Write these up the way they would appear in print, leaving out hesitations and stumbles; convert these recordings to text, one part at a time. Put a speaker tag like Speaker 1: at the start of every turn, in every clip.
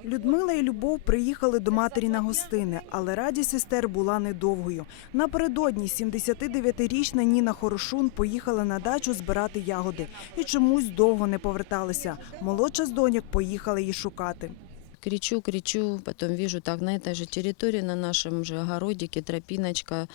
Speaker 1: Людмила і Любов приїхали до матері на гостини, але радість сестер була недовгою. Напередодні 79-річна Ніна Хорошун поїхала на дачу збирати ягоди і чомусь довго не поверталася. Молодша з доньок поїхала її шукати.
Speaker 2: Кричу, потом вижу, так на этой же территории, на нашем же огородике, тропиночка,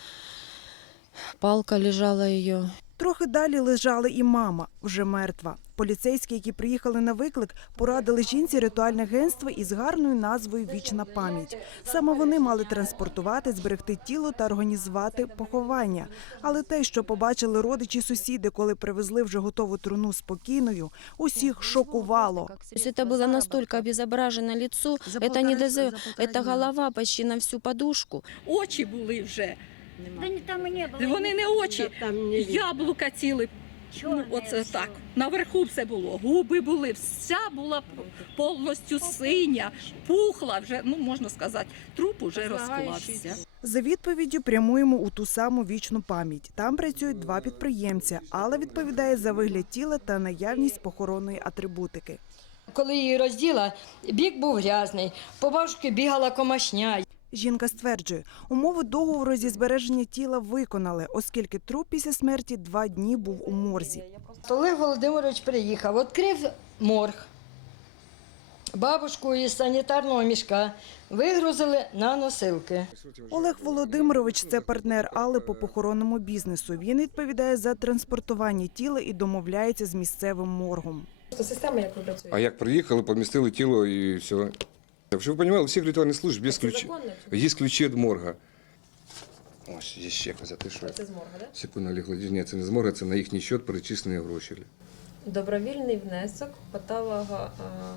Speaker 2: палка лежала ее.
Speaker 1: Трохи далі лежала і мама, вже мертва. Поліцейські, які приїхали на виклик, порадили жінці ритуальне агентство із гарною назвою «Вічна пам'ять». Саме вони мали транспортувати, зберегти тіло та організувати поховання. Але те, що побачили родичі й сусіди, коли привезли вже готову труну з покійною, усіх шокувало.
Speaker 2: Это было настолько обезображено лицо, это голова почти на всю подушку.
Speaker 3: Очі були вже.
Speaker 4: Там і не було.
Speaker 3: Вони не очі, яблука ціли. Ну, оце так. Наверху все було. Губи були, вся була повністю синя, пухла вже, ну можна сказати, труп уже розклався.
Speaker 1: За відповіддю прямуємо у ту саму «Вічну пам'ять». Там працюють два підприємці, Алла відповідає за вигляд тіла та наявність похоронної атрибутики.
Speaker 5: Коли її розділа, бік був грязний, по бабушці бігала комашня.
Speaker 1: Жінка стверджує, умови договору зі збереження тіла виконали, оскільки труп після смерті 2 дні був у морзі.
Speaker 5: Олег Володимирович приїхав, відкрив морг, бабушку із санітарного мішка вигрузили на носилки.
Speaker 1: Олег Володимирович – це партнер Алли по похоронному бізнесу. Він відповідає за транспортування тіла і домовляється з місцевим моргом.
Speaker 6: Система, як ви працюєте?
Speaker 7: А як приїхали, помістили тіло і все. Щоб ви розуміли, у всіх ритуальних служб є ключі від морга. Ось, є ще казати, що.
Speaker 6: Це з морга, так?
Speaker 7: Секунду, Олег Владимирович, ні, це не з морга, це на їхній счет перечислені гроші.
Speaker 6: Добровільний внесок патолога...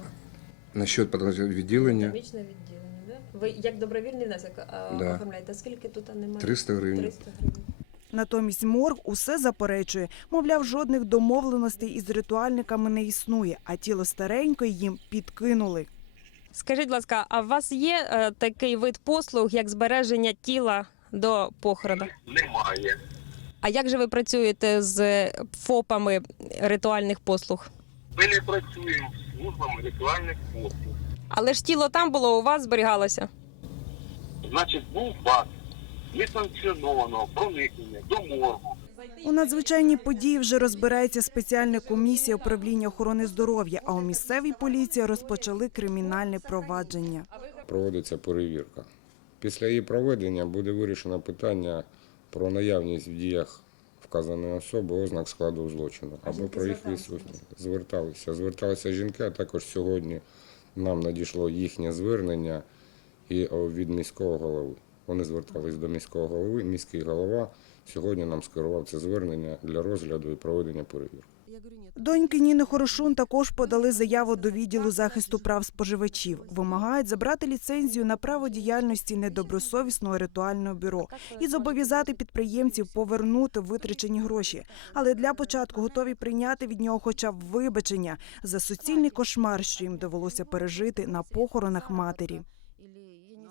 Speaker 7: На счет патологічного відділення.
Speaker 6: Анатомічне відділення, да? Ви як добровільний внесок
Speaker 7: Да.
Speaker 6: оформляєте? Скільки тут немає?
Speaker 7: 300 гривень.
Speaker 6: 300 гривень.
Speaker 1: Натомість морг усе заперечує. Мовляв, жодних домовленостей із ритуальниками не існує, а тіло стареньке їм підкинули.
Speaker 8: Скажіть, будь ласка, а у вас є такий вид послуг, як збереження тіла до похорону?
Speaker 9: Немає.
Speaker 8: А як же ви працюєте з ФОПами ритуальних послуг?
Speaker 9: Ми не працюємо з службами ритуальних послуг.
Speaker 8: Але ж тіло там було, у вас зберігалося?
Speaker 9: Значить, був факт несанкціонованого проникнення до моргу.
Speaker 1: У надзвичайній події вже розбирається спеціальна комісія управління охорони здоров'я, а у місцевій поліції розпочали кримінальне провадження.
Speaker 10: Проводиться перевірка. Після її проведення буде вирішено питання про наявність в діях вказаної особи ознак складу злочину або про їх відсутність. Зверталися жінки, а також сьогодні нам надійшло їхнє звернення і від міського голови. Вони звертались до міського голови, міський голова сьогодні нам скерував це звернення для розгляду і проведення перевірки.
Speaker 1: Доньки Ніни Хорошун також подали заяву до відділу захисту прав споживачів. Вимагають забрати ліцензію на право діяльності недобросовісного ритуального бюро і зобов'язати підприємців повернути витрачені гроші. Але для початку готові прийняти від нього хоча б вибачення за суцільний кошмар, що їм довелося пережити на похоронах матері.